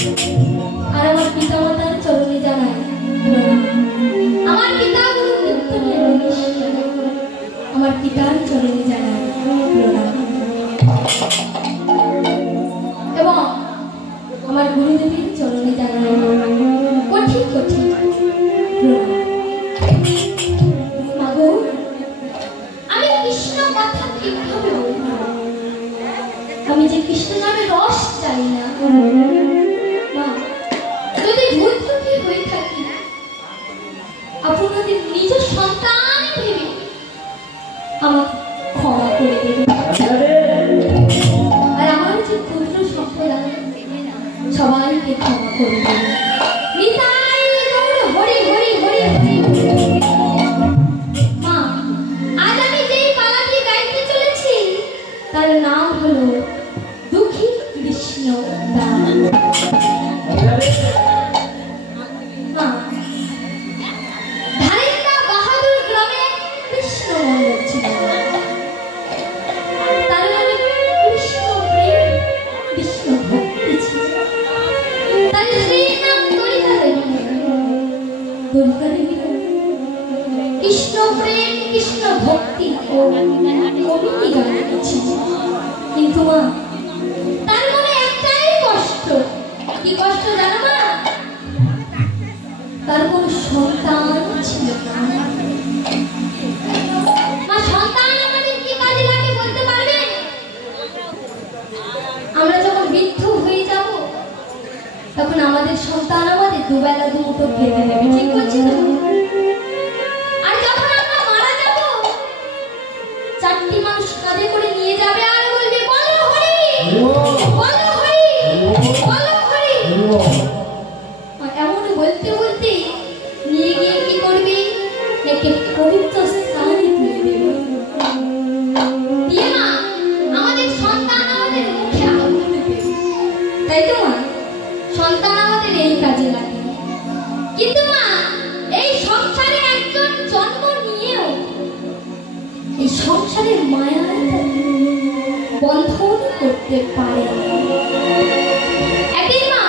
আর আমার পিতামাতার চরণে জানাই আমার পিতা গুরু নিত্যনিয়া আমার পিতার চরণে জানাই এবং আমার গুরুদেবের চরণে জানাই কঠিন কঠিন মাগো আমি কৃষ্ণ কথা কিভাবে বলবো আমি যে কৃষ্ণ নামে রস চাই না মা যদি ভুল ত্রুটি হয়ে থাকি আপনাদের নিজ সন্তান ভেবে আমাকে ক্ষমা করে দেবেন আর আমার যে ক্ষুদ্র সম্পদ সবাইকে ক্ষমা করে দেবেন নিতাই গৌর হরি হরি হরি হরি মা আজ আমি যেই পালাটি গাইতে চলেছি তার নাম হলো দুঃখী কৃষ্ণ দাস মা ধারিন্দা বাহাদুর গ্রামে কৃষ্ণ মন্দির ছিল তার মানে কৃষ্ণ প্রেম কৃষ্ণ ভক্তি ছিল তার স্ত্রীর নাম দরিকা দেবী কৃষ্ণ প্রেম কৃষ্ণ ভক্তি ও কবিতা গান ছিল কিন্তু মা তার মনে একটাই কষ্ট কি কষ্ট জানো মা তার কোনো সন্তান ছিল না মা সন্তান আমাদের কি কাজে লাগে বলতে পারবেন আমরা যখন বৃদ্ধ হয়ে যাব তখন আমাদের সন্তান আমাদের দুবেলা দুমুঠো খেতে দেবে ঠিক বলছি তো আর যখন আমরা মারা যাব চারটি মানুষ কাঁধে করে নিয়ে যাবে আর বলবে বলো হরি বলো হরি বলো হরি এমন বলতে বলতে নিয়ে গিয়ে কি করবে একে পবিত্র স্থানে তুলে দেবে দিয়ে মা আমাদের সন্তান আমাদের মুখে আগুন দেবে তাই তো মা সন্তান আমাদের এই কাজে লাগে কিন্তু মা এই সংসারে একজন জন্ম নিয়েও এই সংসারের মায়া বন্ধন করতে পারে একদিন মা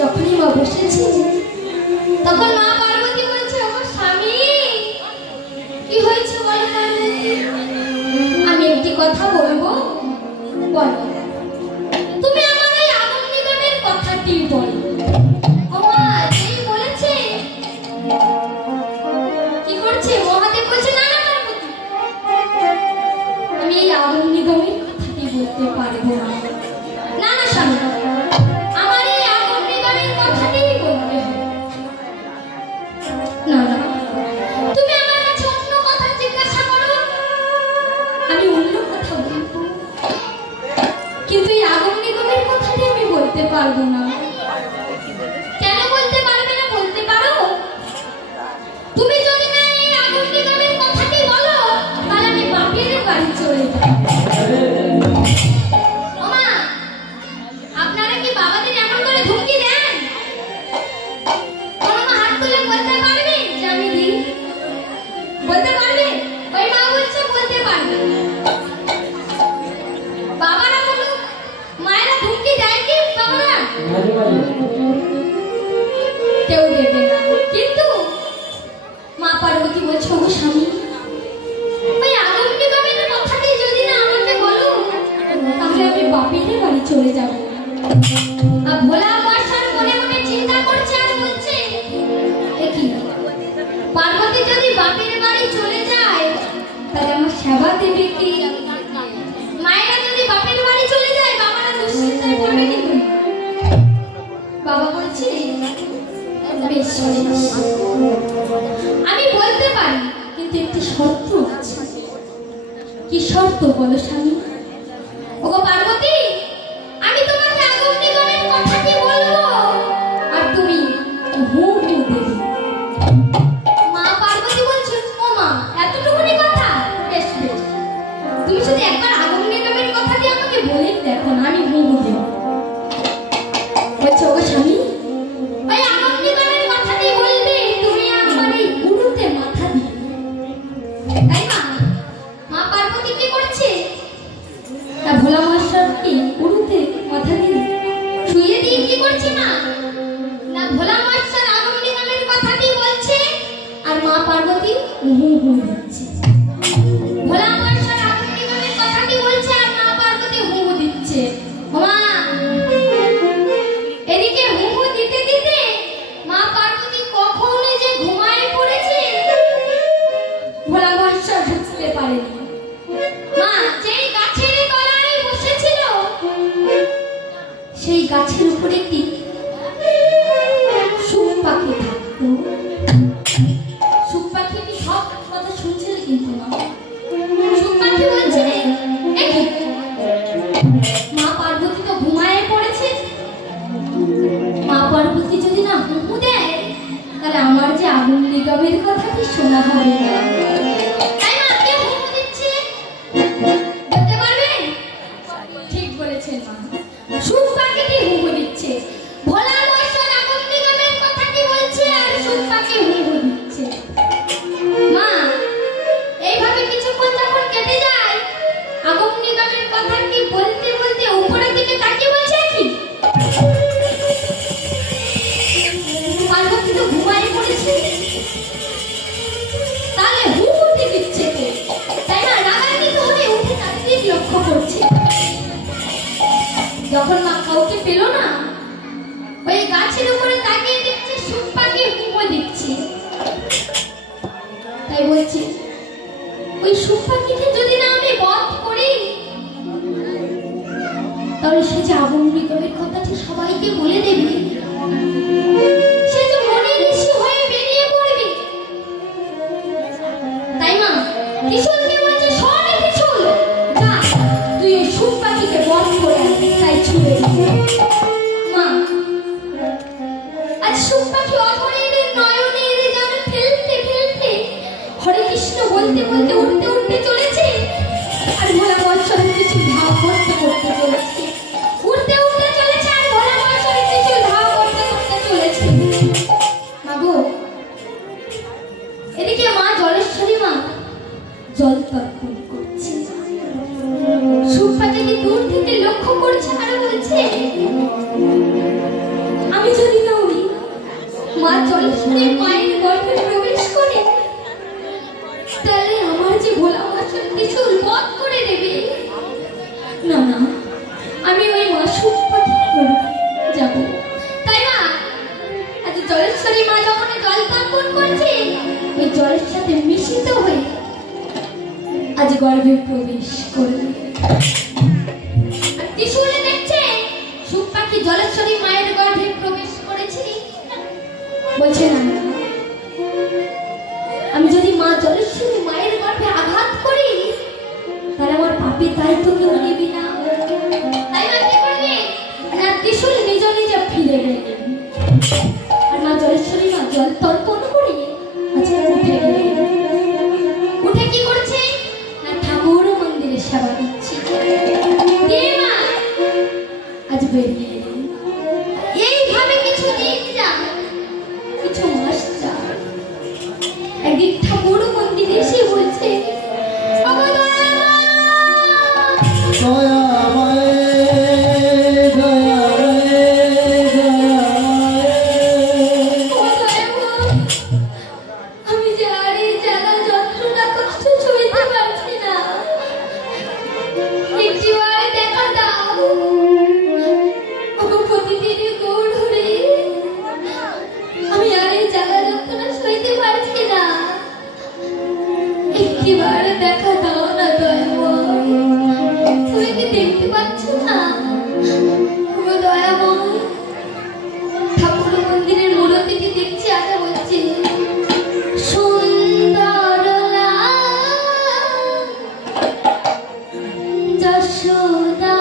যখনই মা বসেছে তখন মা পার্বতী বলছে ও স্বামী কি হয়েছে বলো আমি একটি কথা বলবো বলো তুমি আমার এই আগুন নিধনের কথাটি বলো ও মা যেই বলেছে কি করছে মহাদেব বলছে না না পার্বতী আমি এই আগুন নিধনের কথাটি বলতে পারবো না না না স্বামী আমার এই আগুন নিধনের কথাটি বলতে হবে না না তুমি আমার কাছে অন্য কথা জিজ্ঞাসা করো আমি অন্য কথা বলবো পারবো না। কেন বলতে পারবে না? বলতে পারো। তুমি যদি না এই আগুন নিগমের কথাটি বলো তাহলে আমি বাপের বাড়ি চলে যাব। ওমা, আপনারা কি বাবাদের এমন করে ধমকি দেন? কোনো মা হাত তুলে বলতে পারবে যে আমি দিই? বলতে পারবে? ওই মা বলছে বলতে পারবে। বাবারা বলুক, মায়েরা ধমকি দেয় কি? বাবারা কেউ দেবে না। কিন্তু মা পার্বতী বলছে, ও স্বামী, ওই আগুন নিগমের কথাটি যদি না আমাকে বলো তাহলে আমি বাপের বাড়ি চলে যাব। আর ভোলা বর্ষার মনে মনে চিন্তা করছে আর বলছে, কি পার্বতী যদি বাপের বাড়ি চলে যায় তাহলে আমার সেবা দেবে কি? মায়েরা যদি বাপের বাড়ি চলে যায় বাবারা দুশ্চিন্তায় পড়বে কিন্তু। বাবা বলছে, বেশ আমি বলতে পারি, কিন্তু একটি শর্ত আছে। কি শর্ত বলো স্বামী? ওগো পার্বতী, আমি তোমাকে আগুন নিগমের কথাটি বলবো আর তুমি হু হু দেবে। মা পার্বতী বলছে, ও মা, এতটুকুনি কথা? বেশ বেশ, তুমি শুধু একবার আগুন নিগমের কথাটি আমাকে বলে দেখো না, আমি হু হু দেব। বলছে, ওগো স্বামী, ওই আগুন নিগমের কথাটি বলবে তুমি আমার এই উড়ুতে মাথা দিবে। তাই মা, মা পার্বতী কি করছে? তা ভোলা মাস্টারকে উড়ুতে মাথা দিয়ে শুয়ে দিয়ে কি করছে মা? না ভোলা মাস্টার আগুন নিগমের কথাটি বলছে আর মা পার্বতী হু হু দিচ্ছে। ভোলা মাস্টার আগুন নিগমের কথাটি বলছে আর মা পার্বতী হু হু দিচ্ছে। মা এদিকে হু হু দিতে দিতে মা পার্বতী কখন যে ঘুমায় পড়েছে ভোলা মাস্টার বুঝতে পারেনি। মা যেই গাছের তলায় বসেছিল সেই গাছের উপরে কি সুখ পাখি থাকতো। সুখ পাখিটি সব কথা শুনছিল কিন্তু না। সুখ পাখি বলছে, মা পার্বতী তো ঘুমায় পড়েছে, মা পার্বতী যদি না হুহু দেয় তাহলে আমার যে আগুন নিগমের কথাটি শোনা হবে না। তাই মা কে হুহু দিচ্ছে বলতে পারবেন? ঠিক বলেছেন মা, সুখ পাখিটি হুহু দিচ্ছে। ভোলা বর্ষার আগুন নিগমের কথাটি বলছে আর সুখ পাখি হুহু দিচ্ছে। মা এইভাবে কিছুক্ষণ যখন কেটে যায় আগুন নিগমের কথাটি বলতে বলতে উপরের দিকে তাকিয়ে বলছে, কি পার্বতী তো ঘুমায় পড়েছে, তাহলে হু হু দিচ্ছে কে? তাই না? রাগান্বিত হয়ে উঠে চারদিক লক্ষ্য করছে। যখন মা কাউকে পেল না, ওই গাছের উপরে তাকিয়ে দেখছে সুখ পাখি হু হু দিচ্ছে। তাই বলছে, ওই সুখ পাখিকে যদি না আমি বধ করি তাহলে সে যে আগুন নিগমের কথাটি সবাইকে বলে দেবে, সে তো মনে ঋষি হয়ে বেরিয়ে পড়বে। তাই মা ত্রিশূলকে বলছে, শোন ত্রিশূল, যা তুই ওই সুখ পাখিকে বধ করে আনবি। তাই ছুড়ে মা আজ সুখ পাখি অধরের নয়নের যেন ফেলতে ফেলতে হরে কৃষ্ণ বলতে বলতে উঠতে উঠতে চলেছে। আর ভোলা বৎসর কিছু ধাও করতে করতে চলেছে, উঠতে উঠতে চলেছে। আর ভোলা বৎসর কিছু ধাও করতে করতে চলেছে। মাগো এদিকে মা জলেশ্বরী মা জল তর্পণ করছে। সুখ পাখিটি দূর থেকে লক্ষ্য করছে আর বলছে, আমি যদি না ওই মা জলেশ্বরীর মায়ের গর্ভে প্রবেশ করি তাহলে আমার যে ভোলা মাস্টার কিছু বধ করে দেবে। না না, আমি ওই মা সুখ পাখি যাব। তাই না আজ জলেশ্বরী মা যখন জল তর্পণ করছে ওই জলের সাথে মিশিত হয়ে আজ গর্ভে প্রবেশ করবে। ত্রিশূলে দেখছে সুখ বেরিয়ে এইভাবে কিছু দিন যায়, কিছু মাস যায়। একদিন ঠাকুর মন্দিরে এসে বলছে, আমি যে আর এই জ্বালা যন্ত্রণা কষ্ট সইতে পারছি না, একটিবার দেখা দাও। প্রতিদিনই গৌড় ধরে আমি আর এই জ্বালা যন্ত্রণা সইতে পারছি না, একটিবার দেখা দাও না দয়াময়। তুমি কি দেখতে পাচ্ছ না দয়াময়? ঠাকুর মন্দিরের মূর্তিটি দেখছি, আশা বলছি সুন্দর যশোদা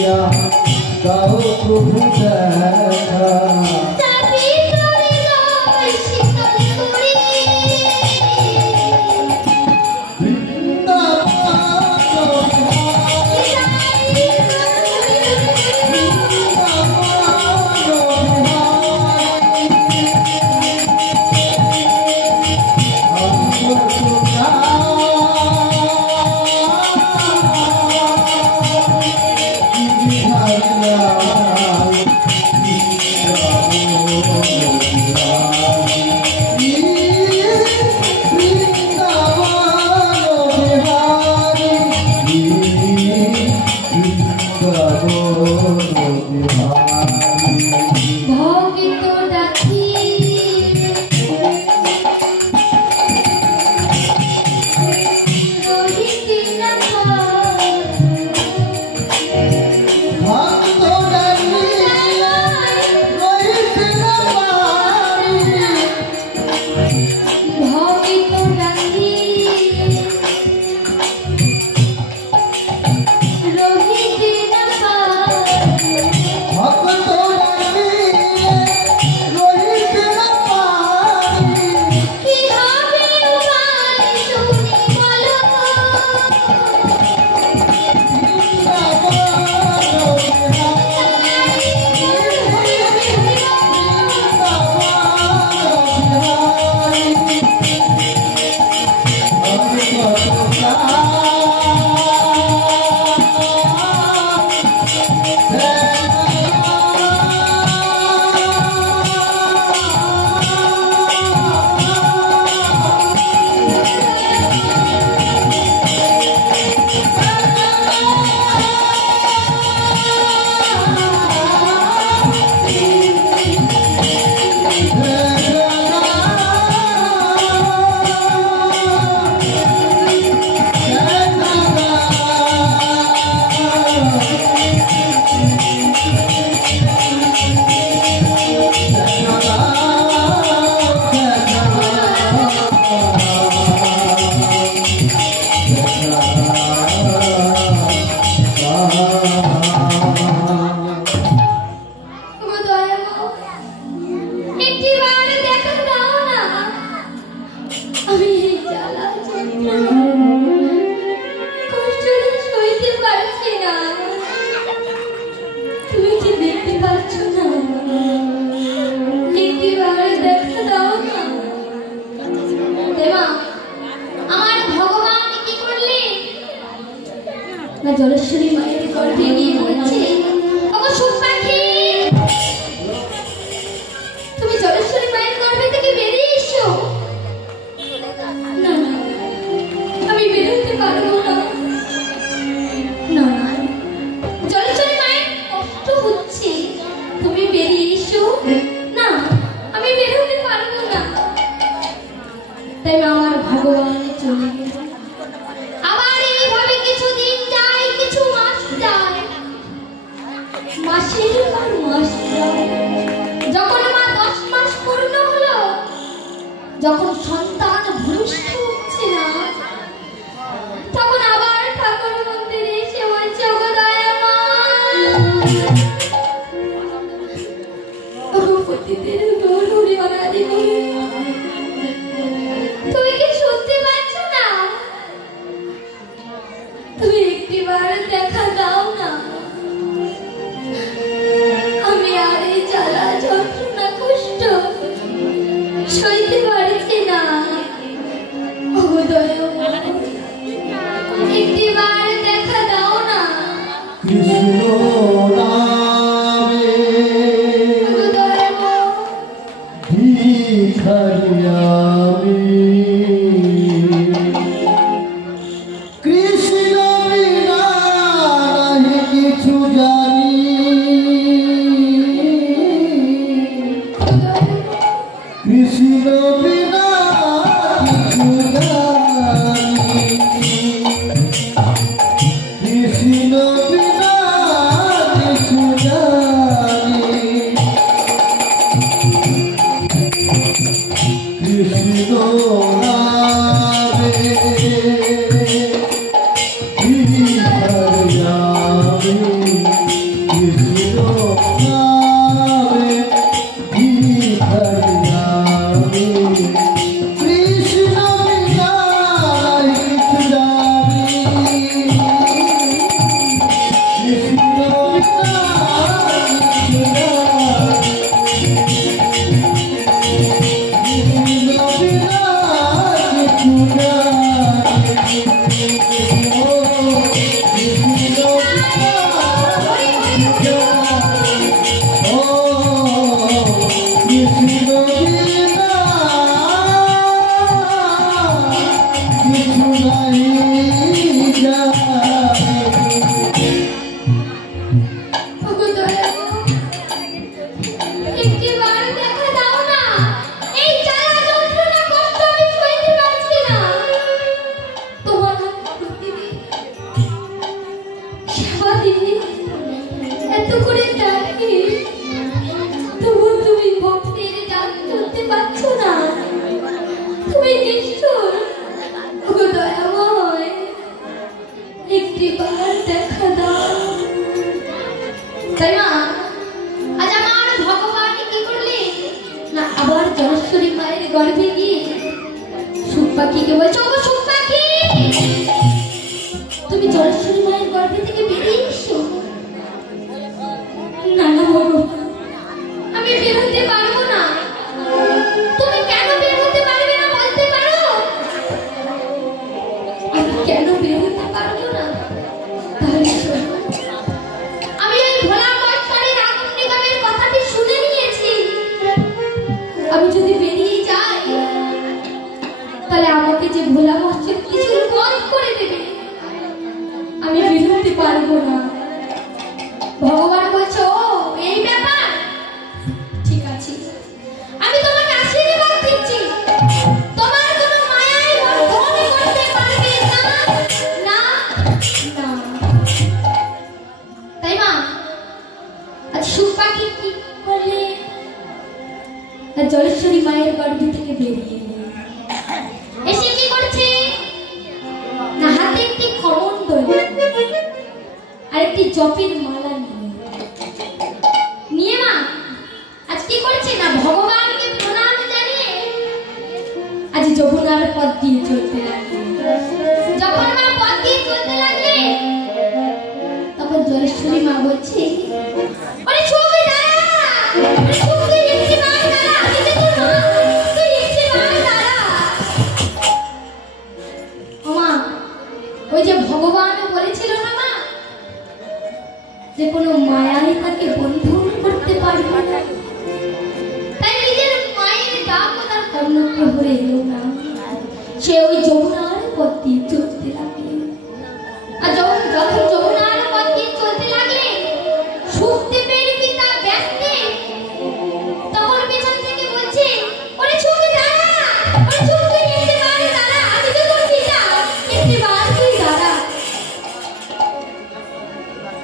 Yeah. না জলেশ্বরী মায়ের গর্ভে গিয়ে বলছে, ওগো সুখ পাখি, তুমি জলেশ্বরী মায়ের গর্ভে থেকে বেরিয়ে এসো। না না, আমি বেরোতে পারবো না। না জলেশ্বরী মায়ের কষ্ট হচ্ছে, তুমি বেরিয়ে এসো। না, আমি বেরোতে পারবো না। তাই আমার ভগবান চলে গেল। আবার এইভাবে কিছুদিন যায়, কিছু মাস যায়, মাসের পর মাস যায়। যখন আমার 10 মাস পূর্ণ হলো, যখন সন্তান ভূমিষ্ঠ হচ্ছে না, তখন আবার ঠাকুর মন্দিরে এসে বলছে, ওগো রঘুপতিদের গৌরী অনাদি তুমি কি শুনতে পাচ্ছ না? তুমি একটিবার দেখা দাও না। আমি আর এই জ্বালা যন্ত্রণা কষ্ট সইতে পারছি না। একটিবার দেখা দাও না। কৃষ্ণ নামে ভিখারি আমি, কৃষ্ণ বিনা নাহি কিছু জানি, কৃষ্ণ বিনা কিছু জানি, কৃষ্ণ বিনা কিছু জানি, কৃষ্ণ নামে ভিখারি আমি, কৃষ্ণ নামে ভিখারি আমি, কৃষ্ণ বিনা কিছু জানি, কৃষ্ণ বিনা কিছু জানি, কৃষ্ণ বিনা কিছু জানি, ও কৃষ্ণ বিনা কিছু জানি, ও কৃষ্ণ বিনা কিছু নাই জানি। একটিবার দেখা দাও না। এই জ্বালা যন্ত্রণা কষ্ট আমি সইতে পারছি না। তোমার প্রতিদিন সেবা দিই, এত করে ডাকি, তবু তুমি ভক্তির ডাক শুনতে পাচ্ছ না। তুমি নিষ্ঠুর। ওগো দয়াময়, একটিবার দেখা দাও। তাই না, আজ আমার ভগবান কি করলে না, আবার জলেশ্বরী মায়ের গর্ভে গিয়ে সুখ পাখিকে বলছে, ওগো সুখ পাখি, তুমি জলেশ্বরী মায়ের গর্ভে থেকে বেরিয়ে এসো। না না ভগবান, আমি বেরোতে পারবো না। তুমি কেন বেরোতে পারবে না বলতে পারো? আমি কেন বেরোতে পারবো না? তাহলে শোনো, আমি এই ভোলা মশারির আগুন নিগমের কথাটি শুনে নিয়েছি। আমি যদি বেরিয়ে যাই, তাহলে আমাকে যে ভোলা মশারি কিছু বন্ধ করে দেবে, আমি বেরোতে পারবো না। ভগবান বলছো, এই ব্যাপার, ঠিক আছে, আমি তোমাকে আশীর্বাদ দিচ্ছি, তোমার কোনো মায়াই বন্ধন করতে পারবে না। না না। তাই মা, আজ সুখ পাখি কি করলে? জলেশ্বরী মায়ের গর্ভ থেকে বেরিয়ে এলেন। এসে কি করছে না, হাতে একটি কমণ্ডল আর একটি জপের মালা নিয়ে মা আজ কি করছে না, ভগবানকে প্রণাম জানিয়ে আজ যমুনার পথ দিয়ে চলতে লাগলেন। যখন মা পথ দিয়ে চলতে লাগলেন, তখন জলেশ্বরী মা বলছে, আরে ছবি দাঁড়া, আরে ছবি একটি মা দাঁড়া, আমি তো মা, তুই একটি মা দাঁড়া। মা, ওই যে ভগবান বলেছিল না মা, যে কোনো মায়াই তাকে বন্ধন করতে পারবে না। তাই নিজের মায়ের ডাকও তার কর্ণপ্রহরে এলো না। সে ওই যমুনার পথ দিয়ে চলতে লাগলে, আর যখন যমুনার পথ দিয়ে চলতে লাগলে সুখদেবের পিতা ব্যস্তে তখন পেছন থেকে বলছে, ওরে সুখ দাঁড়া, ওরে সুখ তুই একটিবার দাঁড়া, আমি তো তোর পিতা, একটিবার তুই দাঁড়া।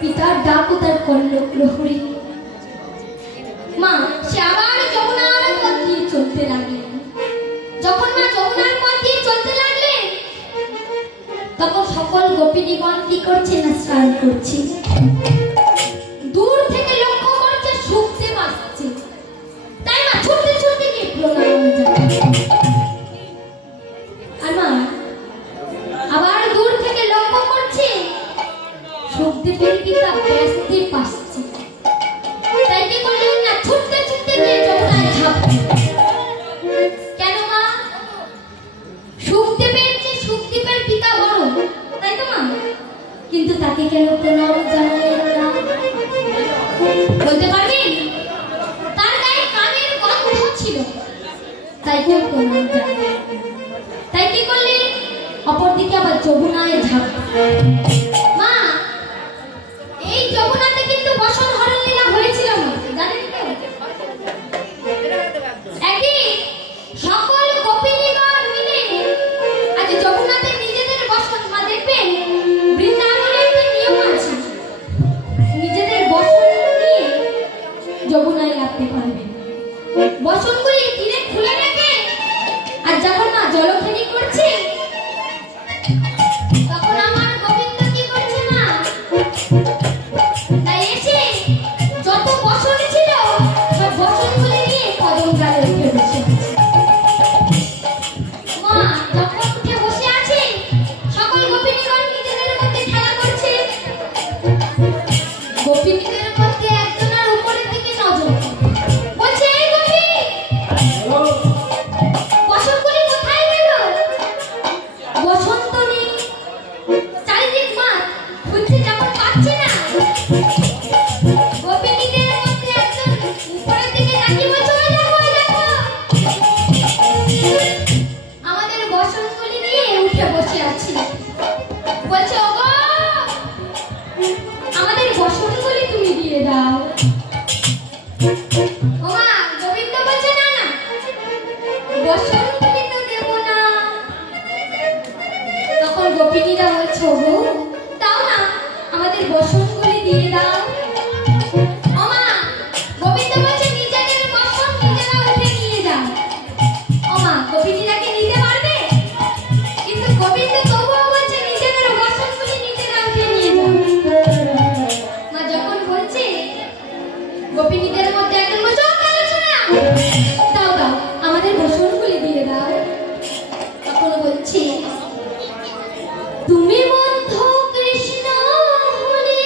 পিতার ডাকও তার কর্ণপ্রহরে। মা সে আবার যমুনার পথ দিয়ে চলতে লাগলেন। যখন মা যমুনার পথ দিয়ে চলতে লাগলেন তখন সকল গোপিনীগণ কি করছে না স্নান করছে। দূর থেকে লক্ষ্য করছে সুখদেব আসছে, তাই মা ছুটতে ছুটতে গিয়ে প্রণাম জানায়। আর মা আবার দূর থেকে লক্ষ্য করছে সুখদেবের পিতা ব্যস্তে আসছে, তাই কি করলেন না ছুটতে ছুটতে গিয়ে যমুনায় ঝাঁপ দিলেন। কেন মা? সুখদেবের পিতা বড়, তাই তো মা, কিন্তু তাকে কেন প্রণাম জানালেন না বলতে পারবেন? তার গায়ে কানের গন্ধ ছিল, তাই কেউ প্রণাম জানালেন। তাই কি করলেন? অপরদিকে আবার যমুনায় ঝাঁপ দিলেন। মা এই যমুনাতে কিন্তু বসন হরণ লীলা হয়েছিল মা, জানেন তো? একদিন সকল গোপিনীগণ মিলে আজ যমুনাতে নিজেদের বসন, মা দেখবেন বৃন্দাবনে একটা নিয়ম আছে, নিজেদের বসন নিয়ে যমুনায় লাগতে পারবেন। বসনগুলি তীরে খুলে রেখে আর যখন মা জলখেলি করছে তখন আমার গোবিন্দ কি করছে না, তাই এসে যত বসন ছিল সব বসনগুলি নিয়ে কদম গায়ে উঠে বসে আছে। মা যখন উঠে বসে আছে সকল গোপিনীগণ নিজেদের মধ্যে খেলা করছে। গোপিনীদের মধ্যে একজনের উপরের দিকে নজর বলছে, এই গোপী বসনগুলি কোথায় গেল? বসন্ত নেই, চারিদিক মা খুঁজছে যখন পাচ্ছে না। গোপিনীদের মধ্যে একজন উপরের দিকে তাকিয়ে বলছে, ওই দেখো, ওই দেখো, আমাদের বসনগুলি নিয়ে উঠে বসে আছে। বলছে, ওগো আমাদের বসনগুলি তুমি দিয়ে দাও। ও মা গোবিন্দ বলছে, না না বসনগুলি তো দেব না। তখন গোপিনীরা বলছে, ওগো দাও না, আমাদের বসনগুলি দিয়ে দাও। ও মা গোবিন্দ বলছে, নিজেদের বসন নিজেরা উঠে নিয়ে যাও। ও মা গোপিনীরা কি নিতে পারবে? কিন্তু গোবিন্দ তবুও বলছে, নিজেদের বসনগুলি নিজেরা উঠে নিয়ে যাও। মা যখন বলছে গোপিনীদের মধ্যে একজন বলছে, ও কেন শোনা, দাও দাও আমাদের বসনগুলি দিয়ে দাও। তখন বলছে, তুমি বন্ধু কৃষ্ণ হলে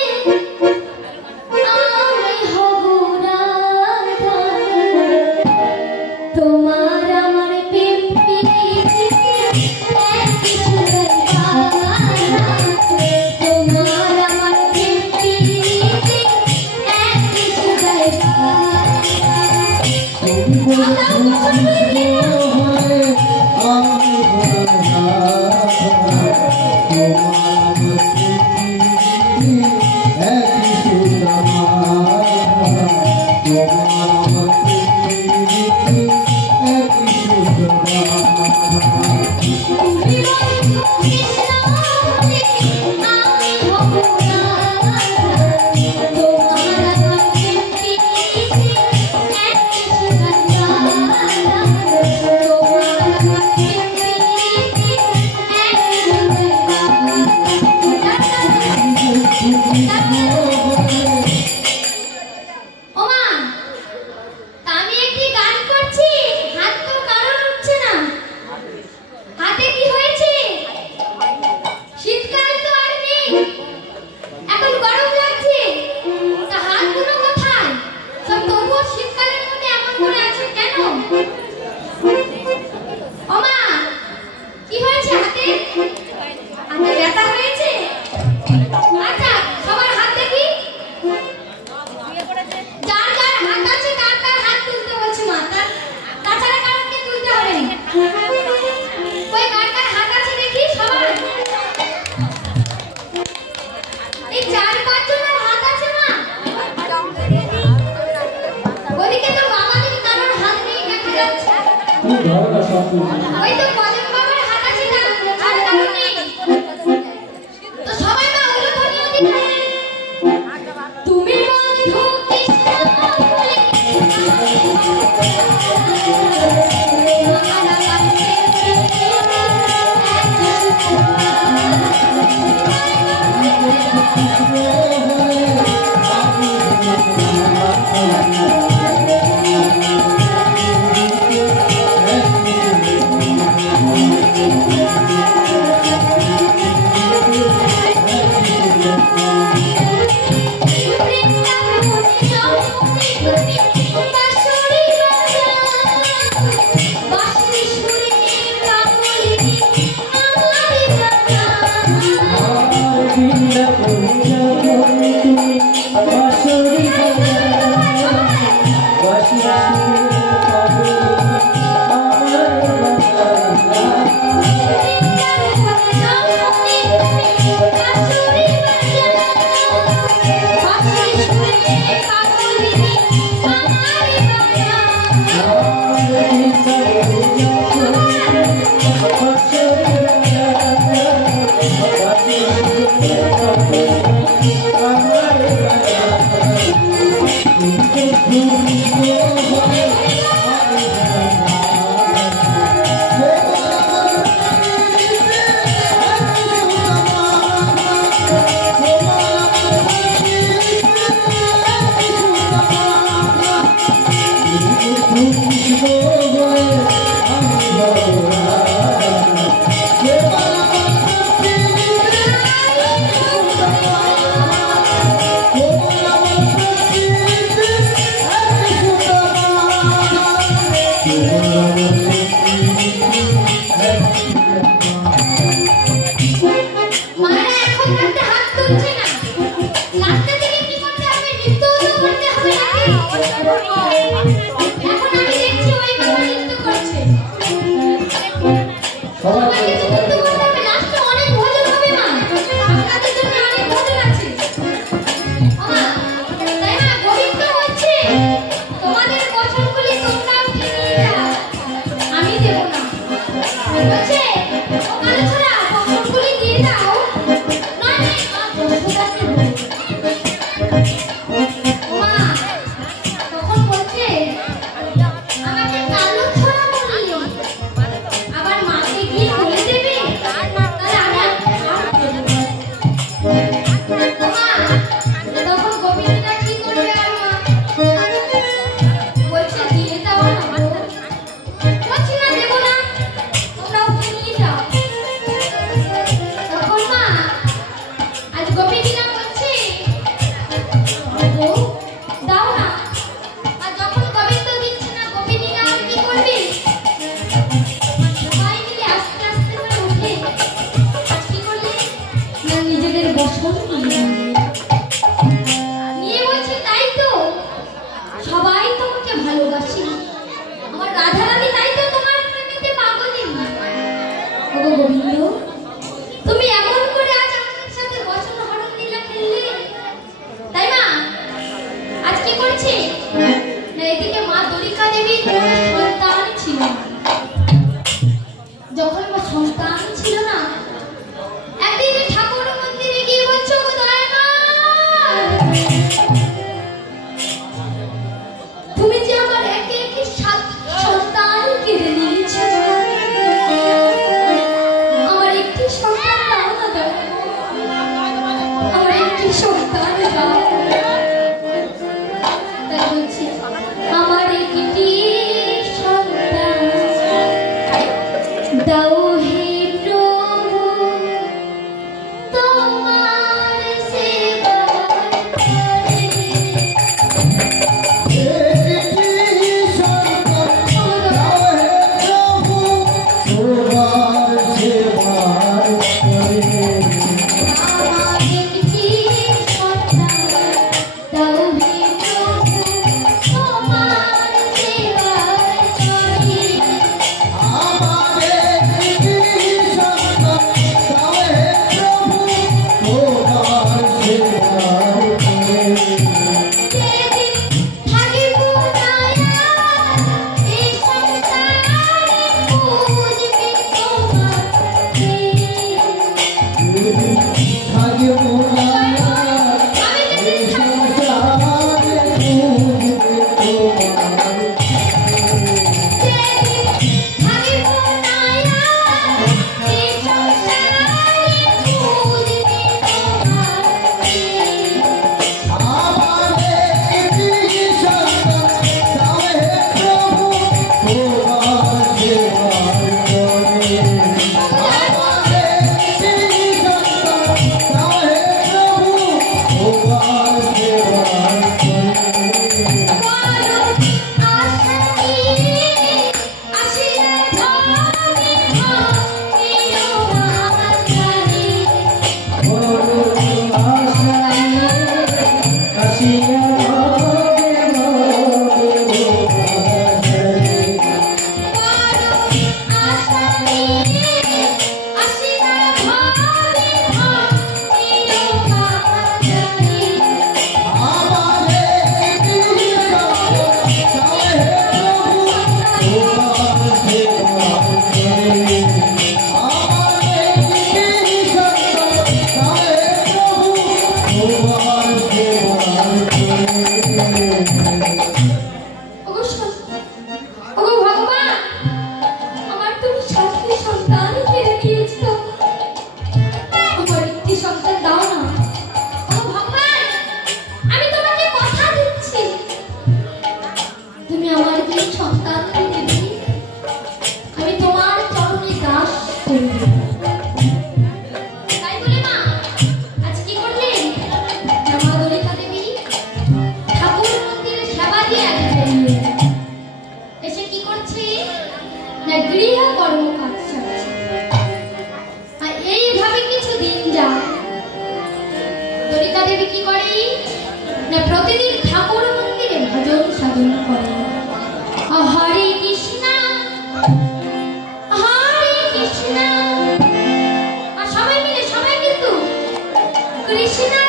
Krishna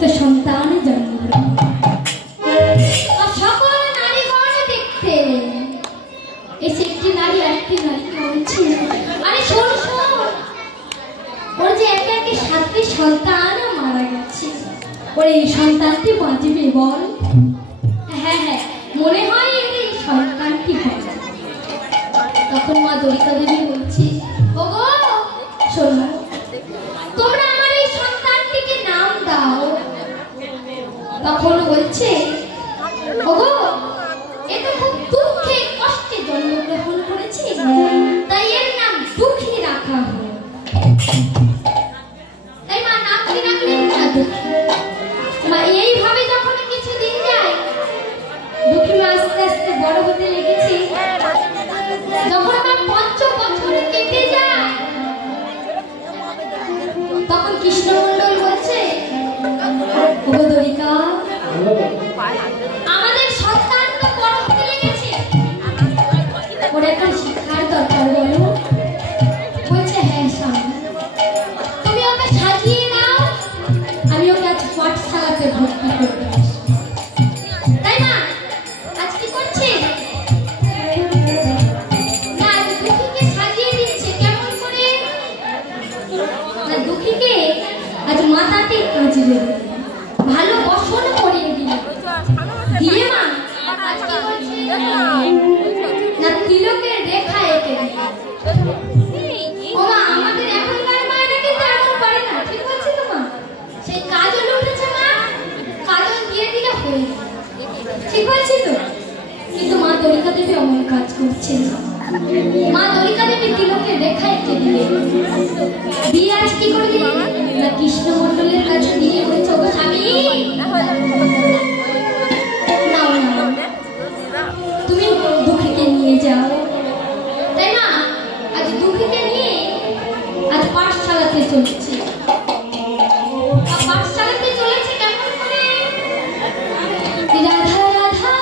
তো সন্তান জন্মগ্রহণ। আর সকল নারীগণ দেখতে এসে একটি নারী আরেকটি নারীকে বলছে, আরে শোন শোন, ওর যে একে একে 7টি সন্তান মারা গেছে, ওর এই সন্তানটি বাঁচবে বল? হ্যাঁ হ্যাঁ, মনে হয় এই সন্তানটি বাঁচবে। তখন মা দ্বারিকা দেবী বলছে, ওগো শোনো, তোমরা আমার এই সন্তানটিকে নাম দাও। তখন বলছে, ওগো এ তো খুব দুঃখে কষ্টে জন্মগ্রহণ করেছে, তাই এর নাম দুঃখী রাখা হয়। তাই মা নাম কি রাখলেন না দুঃখী। মা এইভাবে যখন কিছুদিন যায়, দুঃখী মা আস্তে আস্তে বড় হতে লেগেছে। যখন আমার 5 বছর কেটে যায়, তখন কৃষ্ণমণ্ডল বলছে, ওগো দ্বারিকা, আমাদের সন্তান তো বড় হতে লেগেছে, ওর একটা শিক্ষার দরকার বলো। বলছে, হ্যাঁ স্বামী, তুমি ওকে সাজিয়ে দাও, আমি ওকে আজ পাঠশালাতে ভর্তি করতে আসবো। তাই না? আজ কি করছে না, আজ দুঃখীকে সাজিয়ে দিচ্ছে। কেমন করে না, দুঃখীকে আজ মাথাতে কাঁচিয়ে দিল, ভালো বসন করিয়ে দিল, দিয়ে মা আজ কি করছে না, তিলকের রেখা এঁকে দিল। ও মা, আমাদের এখনকার মায়েরা কিন্তু এমন করে না, ঠিক বলছি তো মা? সেই কাজল উঠেছে মা, কাজল দিয়ে দিলে হয়ে যায়, ঠিক বলছি তো? কিন্তু মা দ্বারিকা দেবী অমন কাজ করছে না। মা দ্বারিকা দেবী তিলকের রেখা এঁকে দিলে, দিয়ে আজ কি করে দিলে না, কৃষ্ণমণ্ডলের কাছে দিয়ে বলছে, ওগো স্বামী, নাও নাও, তুমি দুঃখীকে নিয়ে যাও। তাই না? আজ দুঃখীকে নিয়ে আজ পাঠশালাতে চলেছে। পাঠশালাতে চলেছে কেমন করে? রাধা রাধা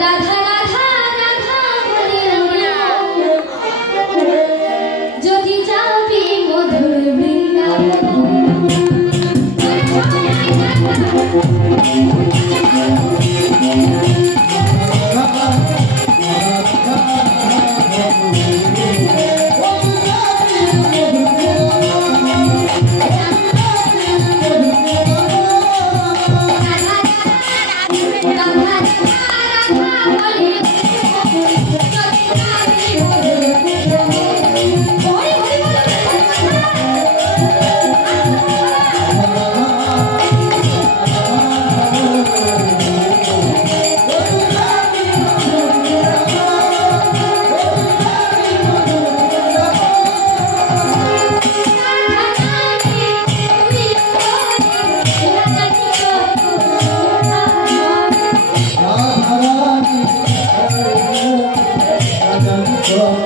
রাধা রাধা রাধা বলে যদি যাবি মধুর বৃন্দাবন। Oh,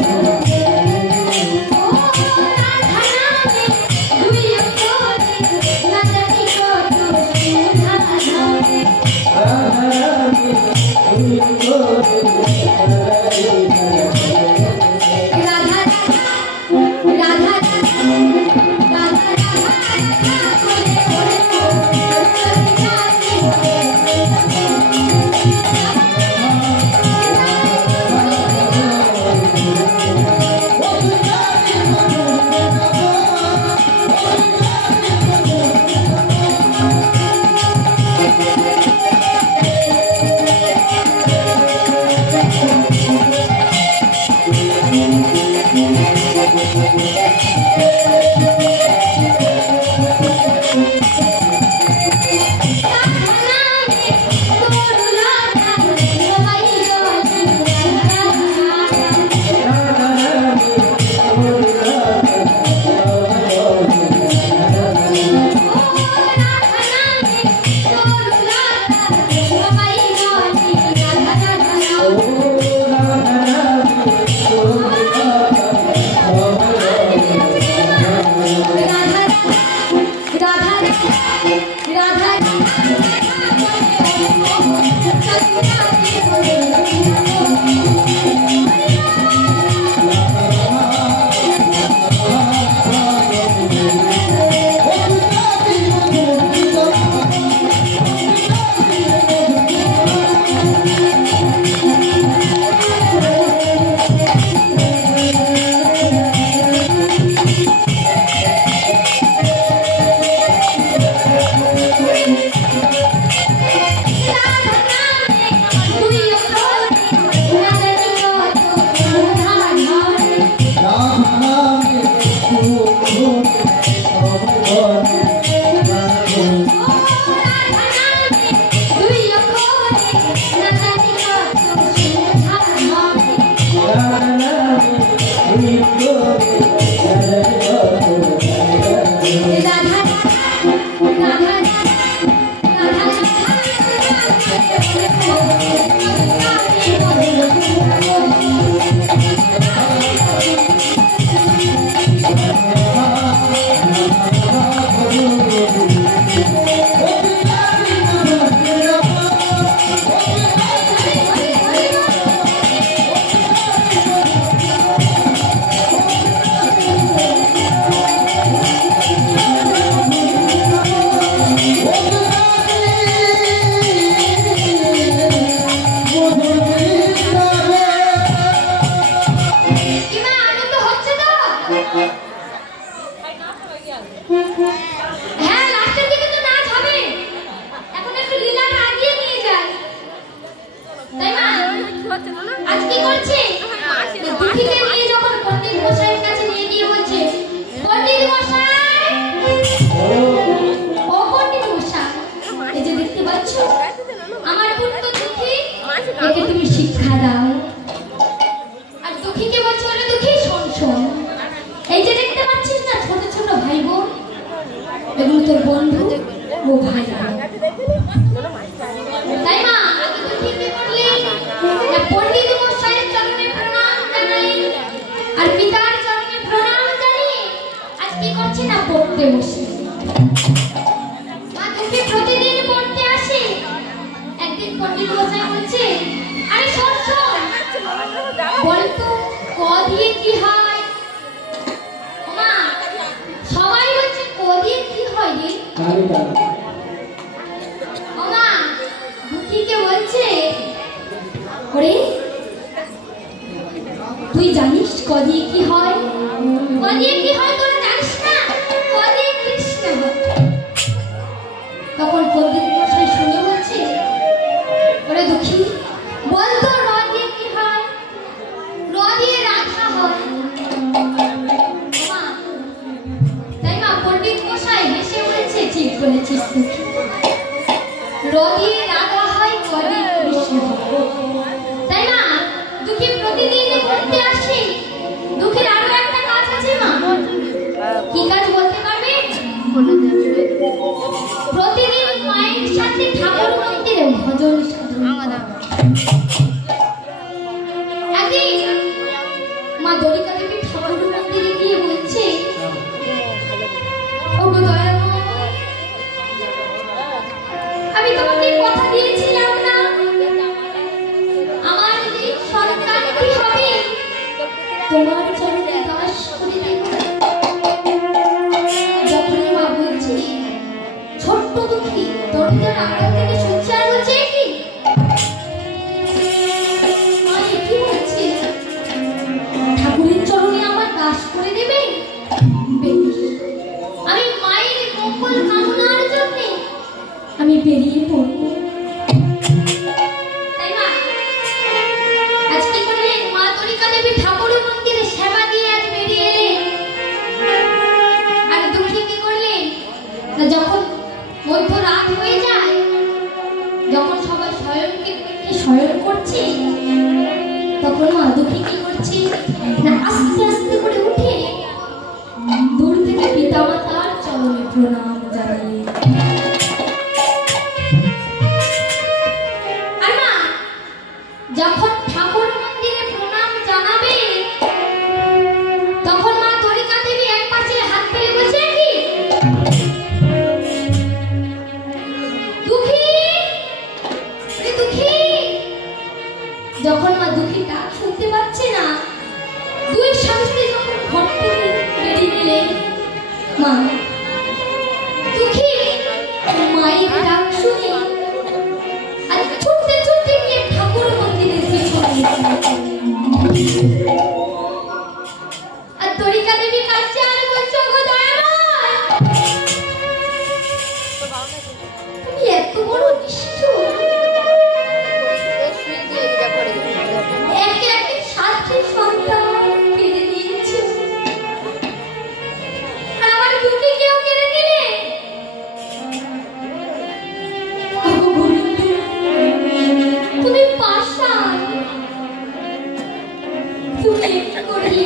তুমি করলে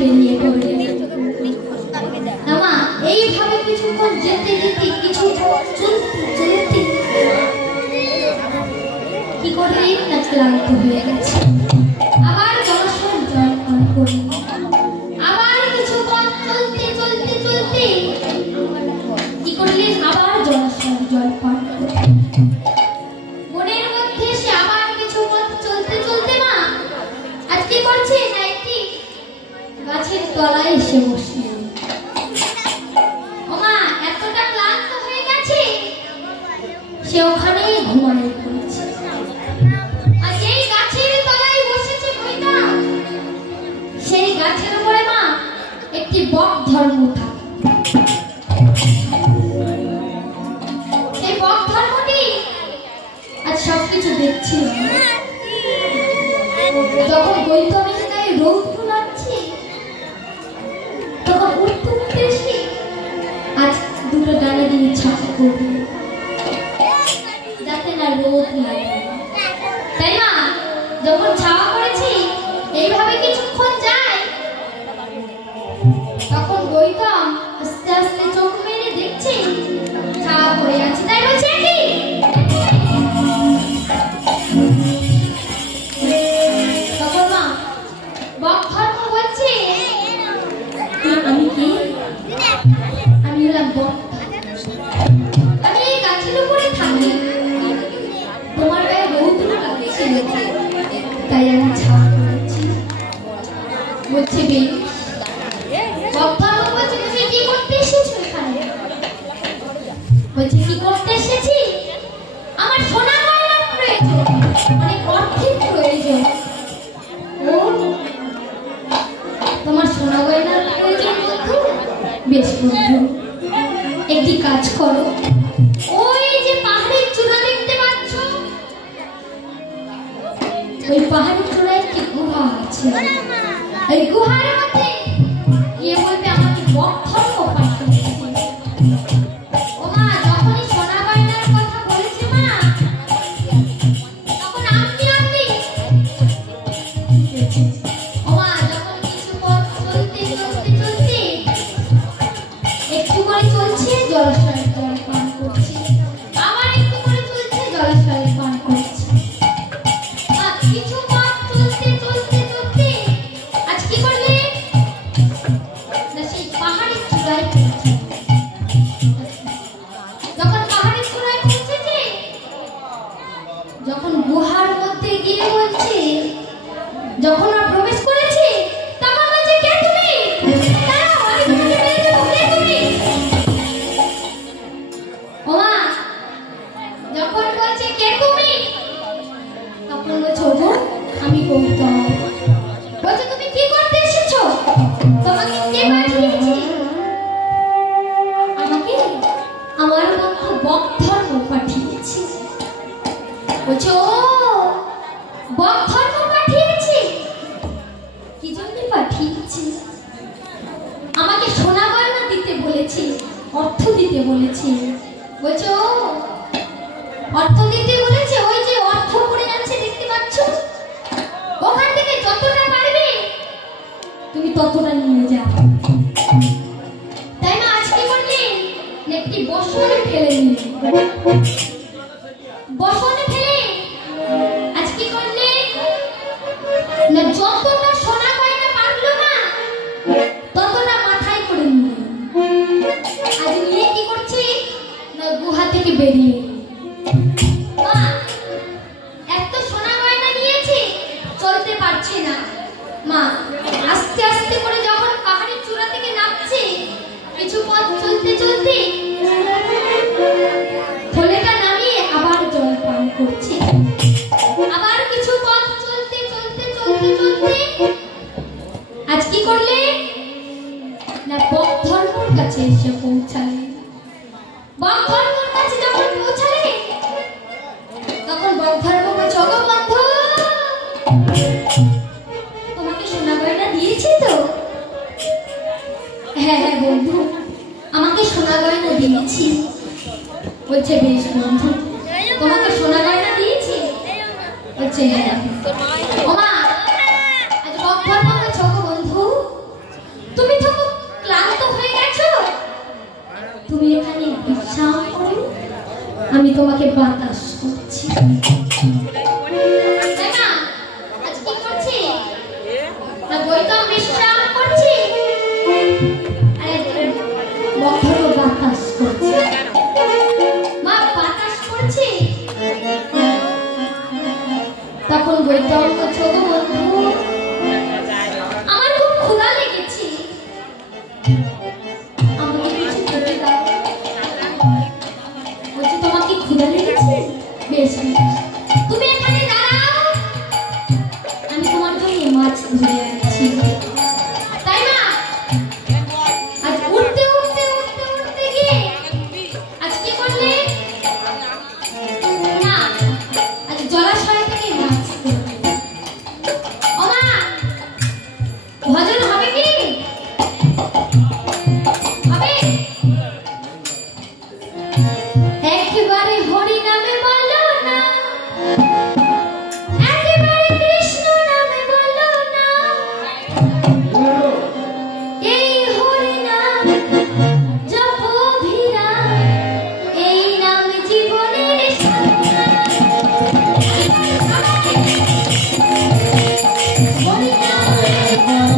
বেরিয়ে পড়লেন। আমা এইভাবে কিছুক্ষণ যেতে যেতে কিছু চলতে কি করলেন না ক্লান্ত হয়ে গেছে। আবার জলাশয়ের জল পান করলেন। আবার কিছুক্ষণ চলতে চলতে চলতে কি করলেন আবার জলাশয়ের জল পান করলেন। মনের মধ্যে সে আবার কিছু পথ চলতে চলতে মা আজ কি করছে না একটি গাছের তলায় এসে বসলেন। ও মা এতটা ক্লান্ত হয়ে গেছে সে ওখানেই ঘুমায় পড়েছে। আর যেই গাছের তলায় বসেছে কইতা সেই গাছের উপরে মা একটি বক ধর্ম থাকে। সেই বক ধর্মটি আজ সবকিছু দেখছিল। যখন গৌতমের গায়ে রৌদ্র লাগছে তখন উঠতে উঠতে এসে আজ দুটো ডানা দিয়ে ছাপ করবে যাতে না রোদ লাগে, তাই না? যখন ছাওয়া করেছি এইভাবে কিছুক্ষণ যায় তখন গৌতম আস্তে আস্তে চোখ মেলে দেখছে ছাওয়া পড়ে আছে। তাই বলছে কি তখন মা বক ধর্ম বলছে আমি কি আমি হলাম বক, আমি এই গাছের উপরে থাকি, তোমার গায়ে রৌদ্র লাগছে তাই আমি ছাওয়া করেছি। বলছে বেশ। বক ধর্ম বলছে তুমি কি করতে এসেছো এখানে? বলছে কি করতে এসেছি আমার সোনা গয়নার প্রয়োজন, অনেক অর্থের প্রয়োজন। ও তোমার সোনা গয়নার প্রয়োজন বন্ধু? বেশ বন্ধু একটি কাজ করো, ওই যে পাহাড়ের চূড়া দেখতে পাচ্ছ ওই পাহাড়ের চূড়ায় একটি গুহা আছে। ওই গুহার মধ্যে গিয়ে বলতে আমাকে বক ধর্ম পাঠিয়েছে। ও মা যখনই সোনা গয়নার কথা বলেছে মা তখন আপনি ও মা যখন কিছু পথ চলতে চলতে চলতে একটু করে চলছে জলাশয়ের জল পান করছে, আবার একটু করে চলছে জলাশয়ের পান করছে। আর কিছু পথ চলতে চলতে চলতে আজ কি করলে না সেই পাহাড়ের চূড়ায় পৌঁছে। যখন পাহাড়ের চূড়ায় পৌঁছেছে যখন গুহার মধ্যে গিয়ে বলছে যখন আর প্রবেশ করেছে তখন বলছে কে তুমি? দাঁড়াও, আমি তোমাকে মেরে দেবো, কে তুমি? ও মা যখন বলছে কে তুমি তখন বলছে ওগো আমি গৌতম। বলছে তুমি কি করতে এসেছো? তোমাকে কে পাঠিয়েছে? আমাকে আমার বন্ধু বক ধর্ম পাঠিয়েছে। বলছে ও বক ধর্ম পাঠিয়েছে? কি জন্য পাঠিয়েছে? আমাকে সোনা গয়না দিতে বলেছে, অর্থ দিতে বলেছে। বলছে ও অর্থ দিতে বলেছে? ওই যে অর্থ পড়ে আছে দেখতে পাচ্ছ ওখান থেকে যতটা পারবে তুমি ততটা নিয়ে যাও। তাই না আজ কি করলেন একটি বসনে ফেলে নিলেন। বসনে ফেলে আজ কি করলেন না যতটা সোনা গয়না পারলো না ততটা মাথায় করে নিলেন। আজ নিয়ে কি করছে না গুহা থেকে বেরিয়ে মা এত সোনা গয়না নিয়েছে চলতে পারছে না। মা আস্তে আস্তে করে যখন পাহাড়ের চূড়া থেকে নামছে কিছু পথ চলতে চলতে থলেটা নামিয়ে আবার জল পান করছে। আবার কিছু পথ চলতে চলতে চলতে চলতে আজ কি করলে না বক ধর্মর কাছে এসে পৌঁছালে। বক ধর্মর কাছে যখন পৌঁছালে তখন বক ধর্ম বলছে ওগো বন্ধু তোমাকে সোনা গয়না দিয়েছি তো? হ্যাঁ হ্যাঁ বন্ধু আমাকে সোনা গয়না দিয়েছি। বলছে বেশ বন্ধু তোমাকে সোনা গয়না দিয়েছি? বলছে হ্যাঁ। ও মা আজ বক ধর্ম বলছে ওগো বন্ধু তোমাকে বাতাস করছি। তাই না? আজ কি করছি? না গৌতম বিশ্রাম করছি, আরে বদ্ধ বাতাস করছি। মা বাতাস করছি। তখন গৌতম বলছে, গো বন্ধু, আমার খুব ক্ষুধা লেগেছে, আমাকে কিছু খেতে দাও। বলছে, তোমার কি ক্ষুধা লেগেছে? বেশ, তুমি এখানে দাঁড়াও, আমি তোমার জন্য মাছ ধরে আনছি। তাই না? আজ উঠতে উঠতে উঠতে উঠতে গিয়ে আজ কি করলে? না, আজ জলাশয় থেকে মাছ ধরলে। ও মা, ভজন হবে কি? হবে? একেবারে হরি নামে বলো না, একেবারে কৃষ্ণ নামে বলো না, এই হরি নাম জপ অভিরাম, এই নাম জীবনের সাধনা। হরি নাম হরি নাম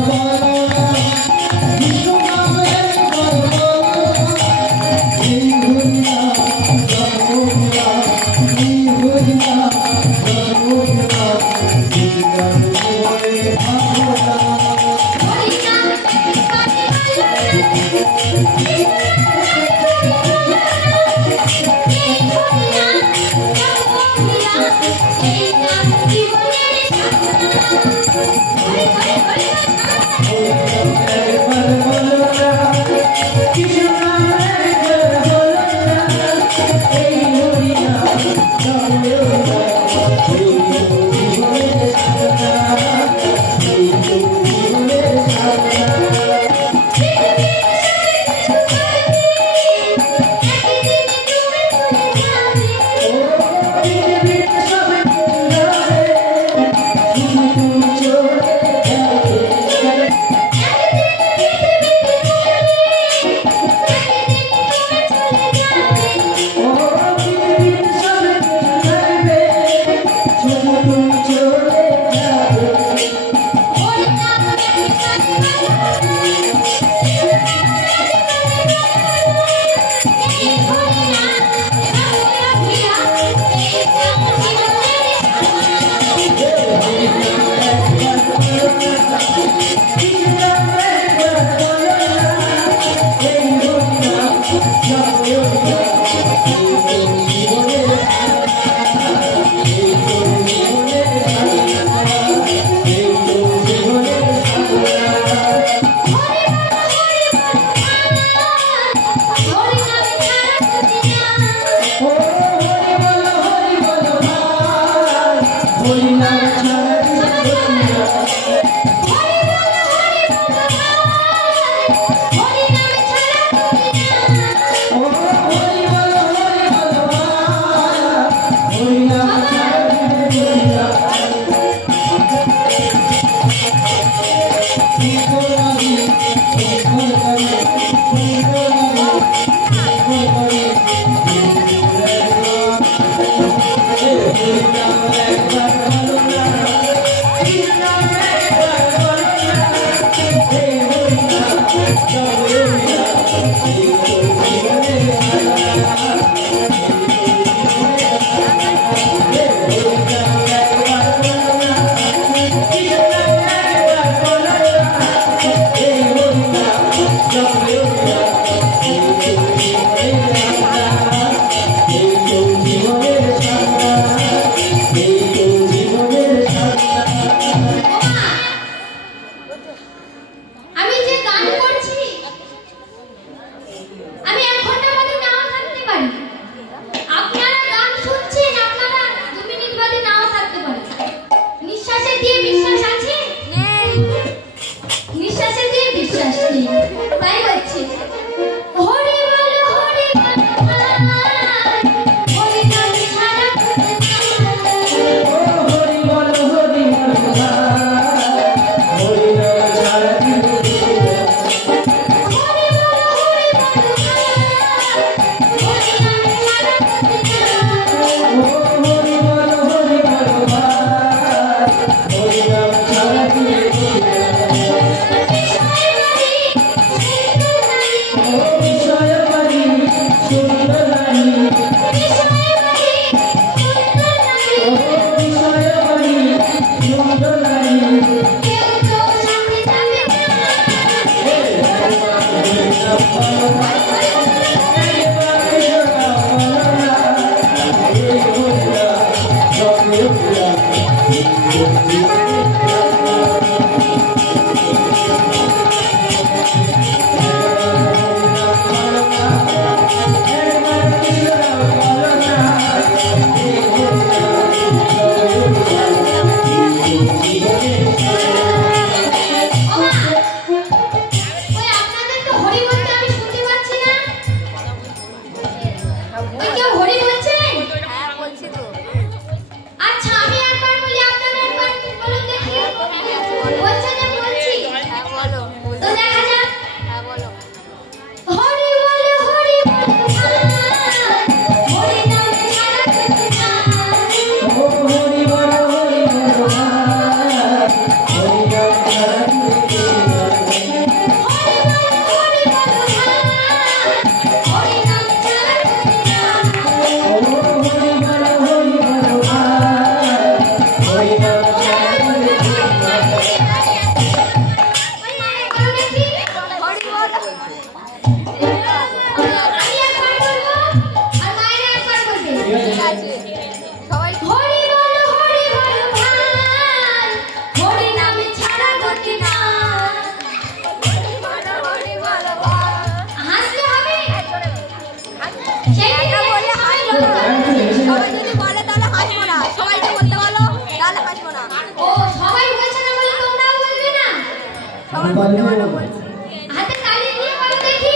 হাতে তালি দিয়ে বলো দেখি।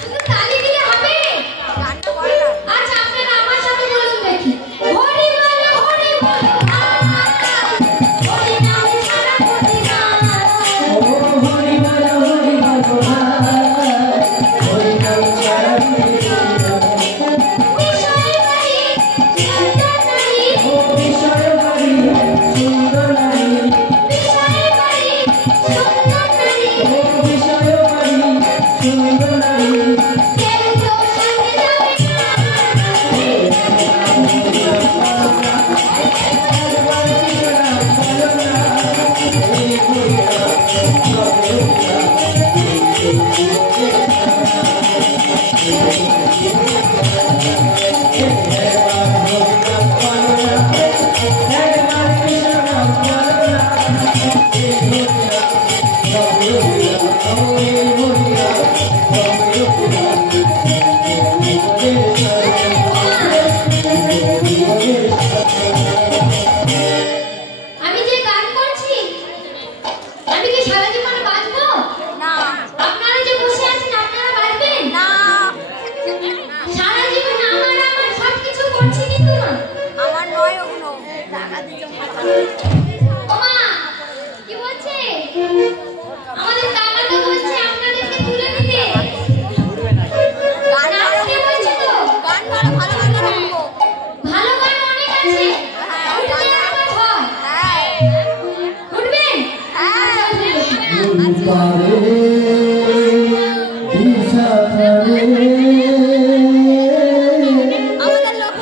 শুধু তালি দিলে হবে? আচ্ছা আপনারা আমার সাথে বলুন দেখি। হরি বলো হরি বলো হরি নাম ছাড়া গতি নাই। হরি বলো হরি বলো হরি নাম ছাড়া গতি আমি যে গান করছি আমি কি সারা জীবন বাঁচবো? না। আপনারা যে বসে আছেন আপনারা বাঁচবেন? না। সারা জীবন আমার সবকিছু করছি কিন্তু না। আমার নয় ওগুলো টাকা দিতে ওমা কি বলছে? আমাদের কাকা তো বলছে আপনাদেরকে তুলে দিতে। গান কে বলছে তো? গান ভালো ভালো গান রাখবো। ভালো গান অনেক আছে। উঠতে একবার হয়। উঠবেন? আমাদের লোক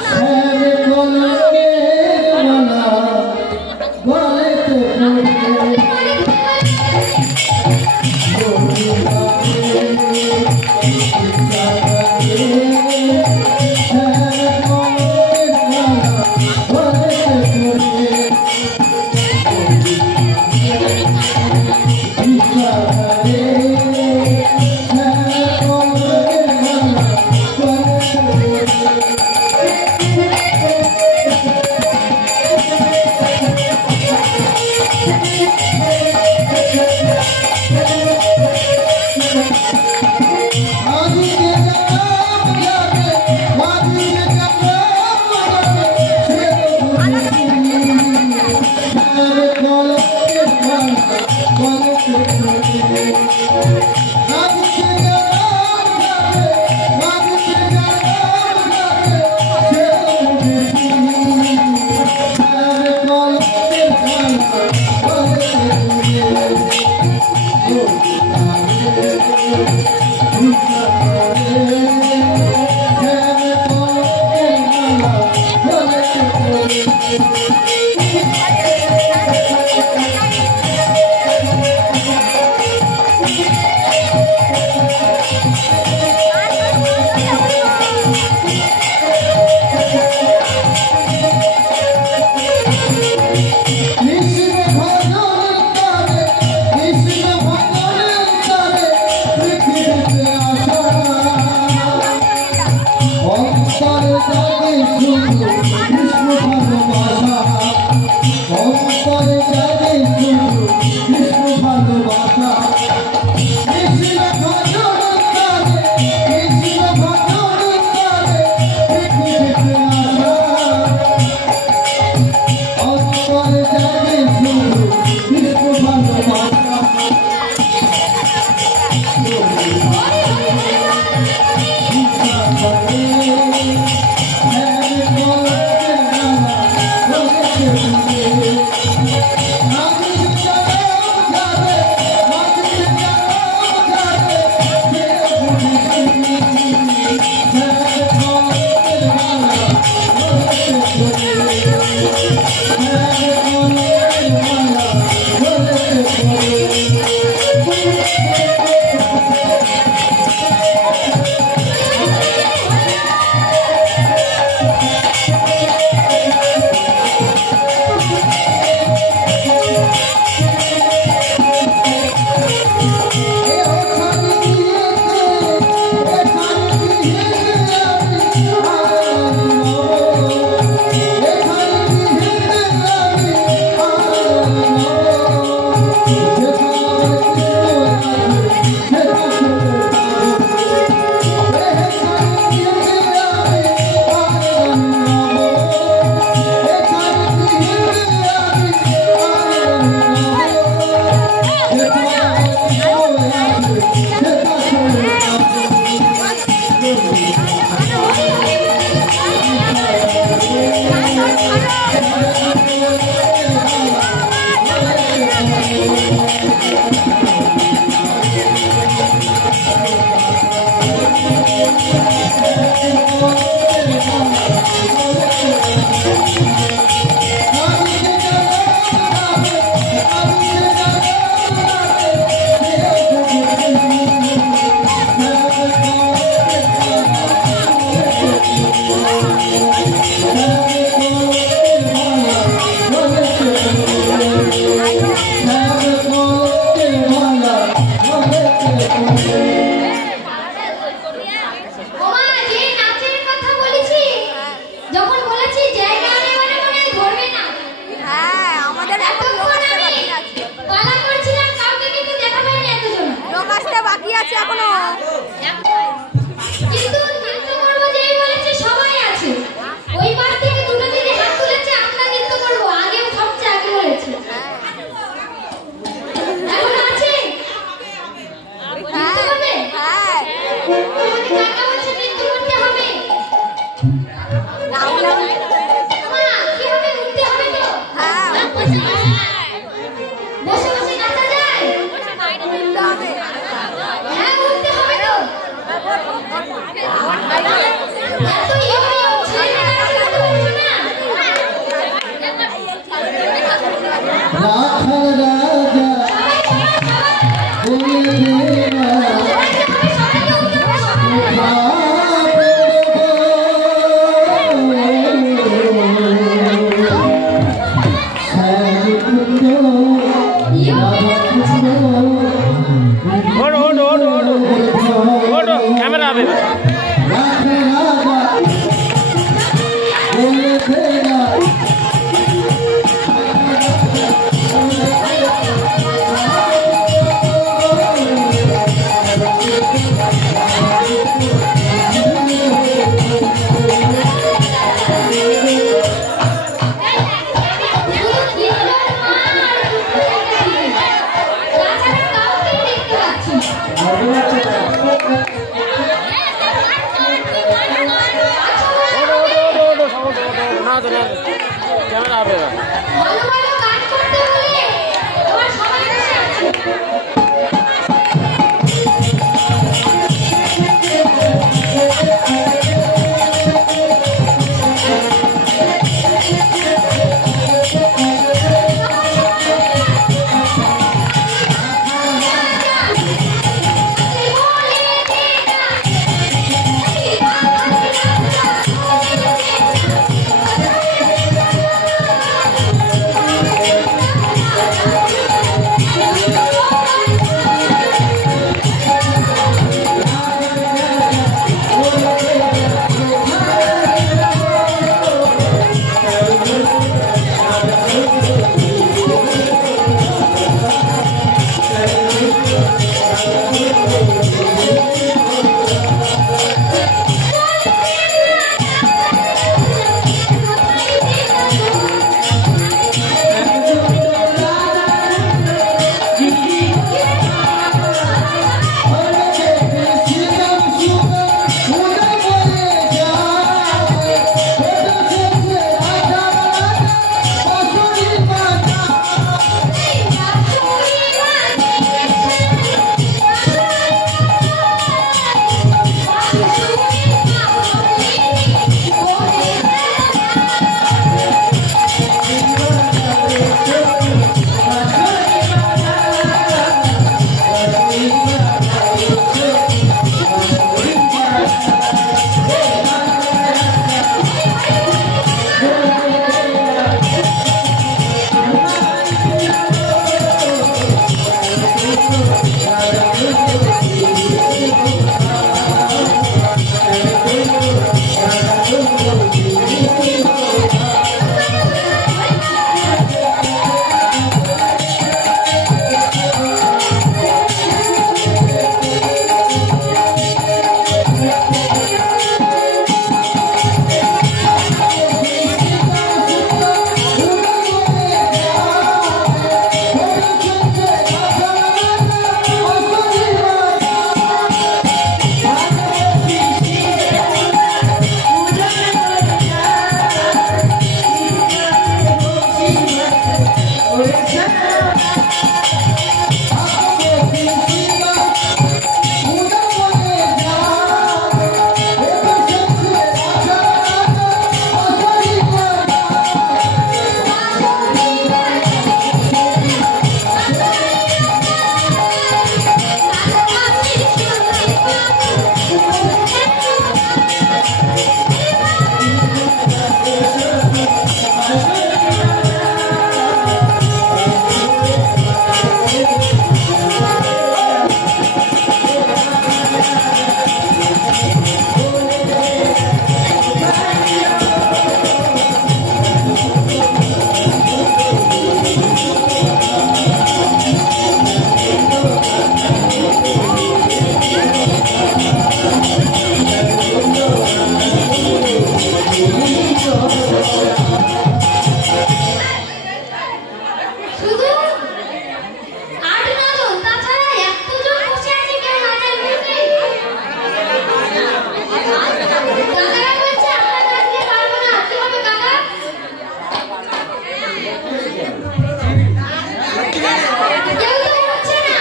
Thank you. শুধু 8-9 জন, তাছাড়া এতজন বসে আছে, কেউ নাচের মিউজিক। কাকারা বলছে আমরা নাচতে পারবো না, কি হবে কাকা? কেউ তো হচ্ছে না।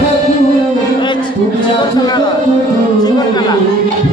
ঠাকুর তুমি আছো